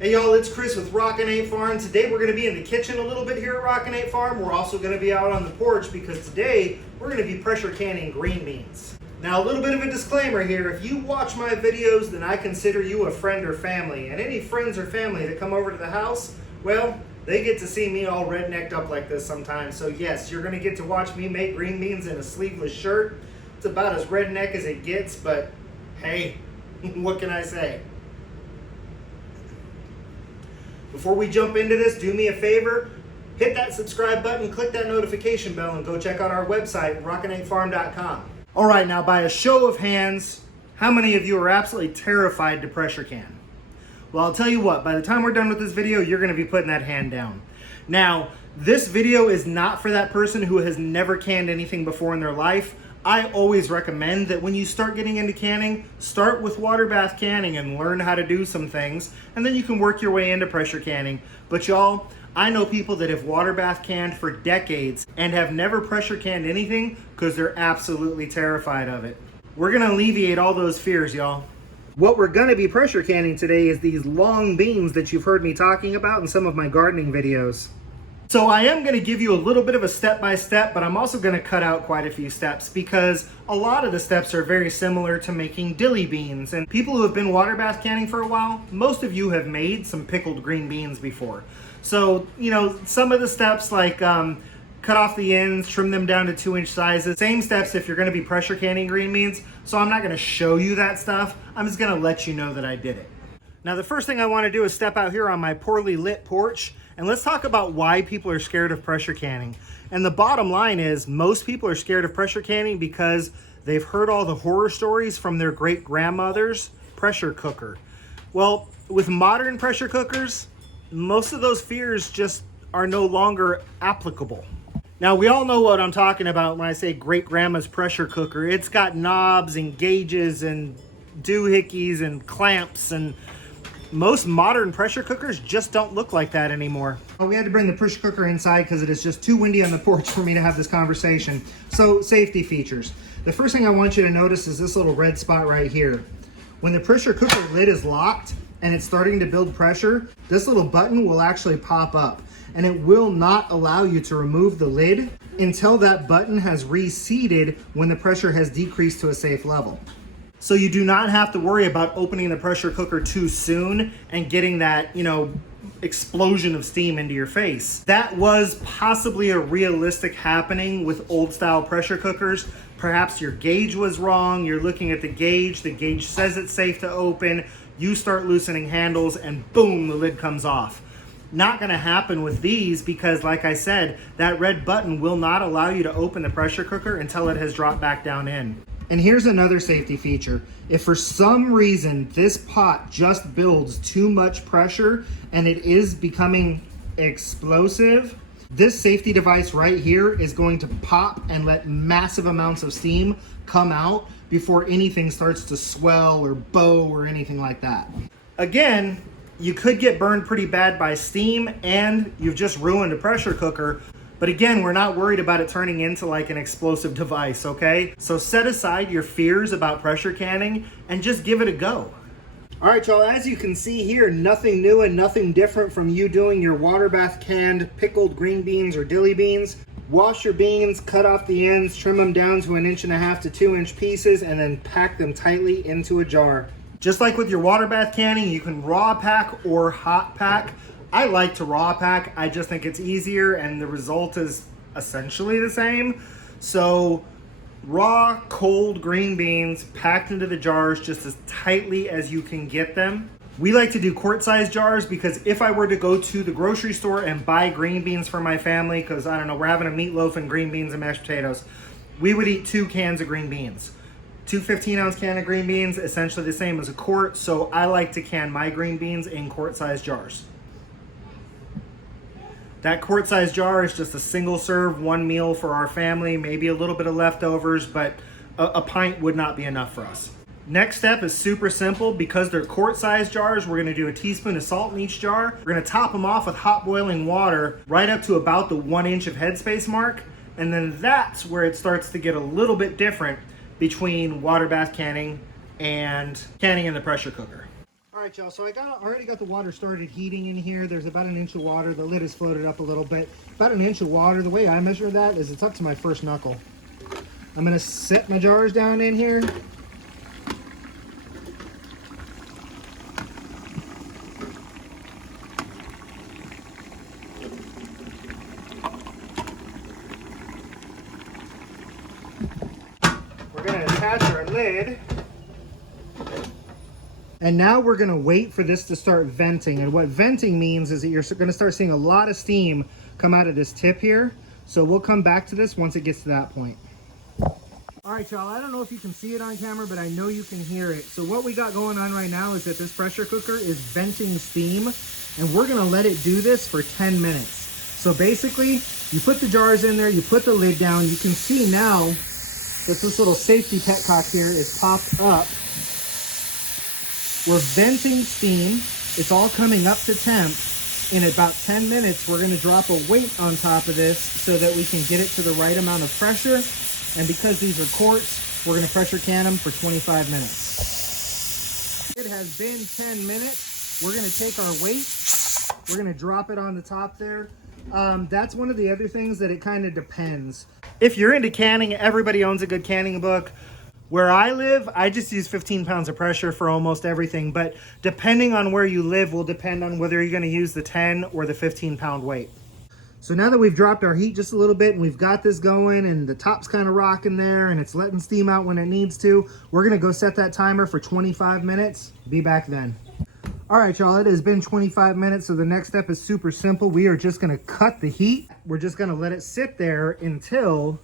Hey y'all, it's Chris with Rockin Farm. Today we're going to be in the kitchen a little bit here at Rockin Farm. We're also going to be out on the porch because today we're going to be pressure canning green beans. Now a little bit of a disclaimer here, if you watch my videos then I consider you a friend or family, and any friends or family that come over to the house, well, they get to see me all rednecked up like this sometimes. So yes, you're going to get to watch me make green beans in a sleeveless shirt. It's about as redneck as it gets, but hey, what can I say? Before we jump into this, do me a favor, hit that subscribe button, click that notification bell, and go check out our website, rockin8farm.com. All right, now by a show of hands, how many of you are absolutely terrified to pressure can? Well, I'll tell you what, by the time we're done with this video, you're gonna be putting that hand down. Now, this video is not for that person who has never canned anything before in their life. I always recommend that when you start getting into canning, start with water bath canning and learn how to do some things, and then you can work your way into pressure canning. But y'all, I know people that have water bath canned for decades and have never pressure canned anything because they're absolutely terrified of it. We're gonna alleviate all those fears, y'all. What we're gonna be pressure canning today is these long beans that you've heard me talking about in some of my gardening videos. So I am going to give you a little bit of a step-by-step, but I'm also going to cut out quite a few steps because a lot of the steps are very similar to making dilly beans. And people who have been water bath canning for a while, most of you have made some pickled green beans before. So, you know, some of the steps like cut off the ends, trim them down to 2-inch sizes. Same steps if you're going to be pressure canning green beans. So I'm not going to show you that stuff. I'm just going to let you know that I did it. Now the first thing I want to do is step out here on my poorly lit porch. And let's talk about why people are scared of pressure canning. And the bottom line is most people are scared of pressure canning because they've heard all the horror stories from their great grandmother's pressure cooker. Well, with modern pressure cookers, most of those fears just are no longer applicable. Now we all know what I'm talking about when I say great grandma's pressure cooker. It's got knobs and gauges and doohickeys and clamps, and most modern pressure cookers just don't look like that anymore. Well, we had to bring the pressure cooker inside because it is just too windy on the porch for me to have this conversation. So, safety features. The first thing I want you to notice is this little red spot right here. When the pressure cooker lid is locked and it's starting to build pressure, this little button will actually pop up, and it will not allow you to remove the lid until that button has reseated when the pressure has decreased to a safe level. So you do not have to worry about opening the pressure cooker too soon and getting that, you know, explosion of steam into your face. That was possibly a realistic happening with old style pressure cookers. Perhaps your gauge was wrong. You're looking at the gauge says it's safe to open. You start loosening handles and boom, the lid comes off. Not gonna happen with these because, like I said, that red button will not allow you to open the pressure cooker until it has dropped back down in. And here's another safety feature. If for some reason this pot just builds too much pressure and it is becoming explosive, this safety device right here is going to pop and let massive amounts of steam come out before anything starts to swell or bow or anything like that. Again, you could get burned pretty bad by steam and you've just ruined a pressure cooker. But again, we're not worried about it turning into like an explosive device, okay? So set aside your fears about pressure canning and just give it a go. All right, y'all, as you can see here, nothing new and nothing different from you doing your water bath canned pickled green beans or dilly beans. Wash your beans, cut off the ends, trim them down to 1.5 to 2-inch pieces, and then pack them tightly into a jar. Just like with your water bath canning, you can raw pack or hot pack. I like to raw pack. I just think it's easier and the result is essentially the same. So raw, cold green beans packed into the jars just as tightly as you can get them. We like to do quart-sized jars because if I were to go to the grocery store and buy green beans for my family, because I don't know, we're having a meatloaf and green beans and mashed potatoes, we would eat 2 cans of green beans. 2 15-ounce can of green beans, essentially the same as a quart. So I like to can my green beans in quart-sized jars. That quart-sized jar is just a single serve, 1 meal for our family, maybe a little bit of leftovers, but a pint would not be enough for us. Next step is super simple. Because they're quart-sized jars, we're gonna do a teaspoon of salt in each jar. We're gonna top them off with hot boiling water right up to about the 1 inch of headspace mark. And then that's where it starts to get a little bit different between water bath canning and canning in the pressure cooker. All right, y'all, so already got the water started heating in here. There's about an inch of water. The lid is floated up a little bit. About an inch of water. The way I measure that is it's up to my first knuckle. I'm gonna set my jars down in here. We're gonna attach our lid. And now we're gonna wait for this to start venting. And what venting means is that you're gonna start seeing a lot of steam come out of this tip here. So we'll come back to this once it gets to that point. All right, y'all, I don't know if you can see it on camera, but I know you can hear it. So what we got going on right now is that this pressure cooker is venting steam, and we're gonna let it do this for 10 minutes. So basically, you put the jars in there, you put the lid down, you can see now that this little safety petcock here is popped up. We're venting steam. It's all coming up to temp. In about 10 minutes, we're gonna drop a weight on top of this so that we can get it to the right amount of pressure. And because these are quarts, we're gonna pressure can them for 25 minutes. It has been 10 minutes. We're gonna take our weight. We're gonna drop it on the top there. That's one of the other things that it kind of depends. If you're into canning, everybody owns a good canning book. Where I live, I just use 15 pounds of pressure for almost everything, but depending on where you live will depend on whether you're gonna use the 10 or the 15-pound weight. So now that we've dropped our heat just a little bit and we've got this going and the top's kind of rocking there and it's letting steam out when it needs to, we're gonna go set that timer for 25 minutes. Be back then. All right, y'all, it has been 25 minutes, so the next step is super simple. We are just gonna cut the heat. We're just gonna let it sit there until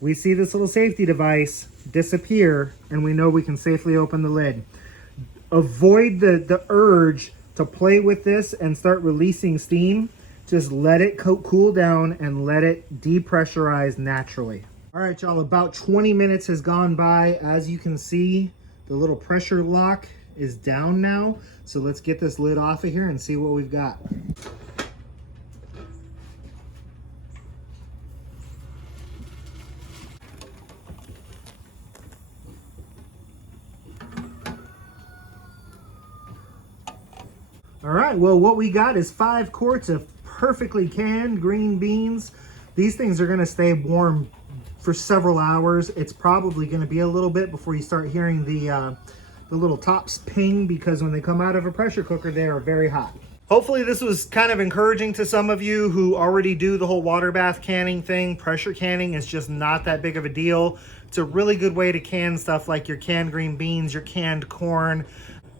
we see this little safety device disappear and we know we can safely open the lid. Avoid the urge to play with this and start releasing steam. Just let it cool down and let it depressurize naturally. All right, y'all, about 20 minutes has gone by. As you can see, the little pressure lock is down now. So let's get this lid off of here and see what we've got. All right, well, what we got is 5 quarts of perfectly canned green beans. These things are gonna stay warm for several hours. It's probably gonna be a little bit before you start hearing the little tops ping, because when they come out of a pressure cooker, they are very hot. Hopefully this was kind of encouraging to some of you who already do the whole water bath canning thing. Pressure canning is just not that big of a deal. It's a really good way to can stuff like your canned green beans, your canned corn.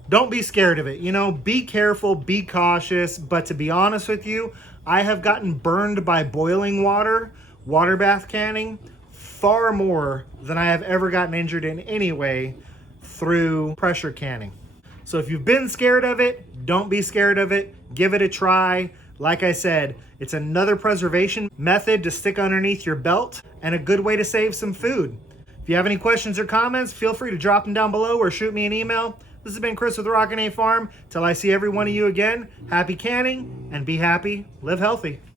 Don't be scared of it. You know, be careful, be cautious. But to be honest with you, I have gotten burned by boiling water bath canning, far more than I have ever gotten injured in any way through pressure canning. So if you've been scared of it, don't be scared of it. Give it a try. Like I said, it's another preservation method to stick underneath your belt and a good way to save some food. If you have any questions or comments, feel free to drop them down below or shoot me an email. This has been Chris with Rockin Farm. Till I see every one of you again, happy canning and be happy, live healthy.